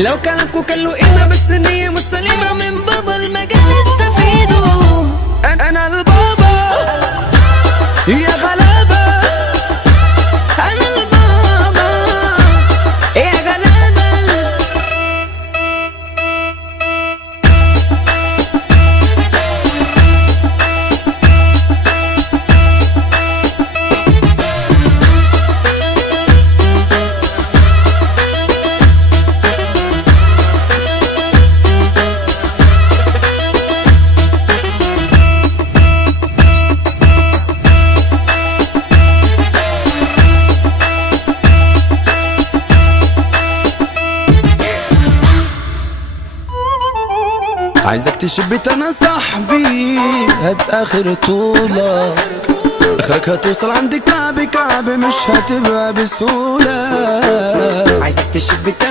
لو كلامكوا كان له قيمة بس النية مش سليمة، من بابا المجال استفيدوا. أنا البابا يا غلابة، أنا البابا يا غلابة. عايزك تشبت انا صاحبي، هات اخر طولك، اخرك هتوصل عند كعب كعب، مش هتبقى بسهولة. عايزك تشبت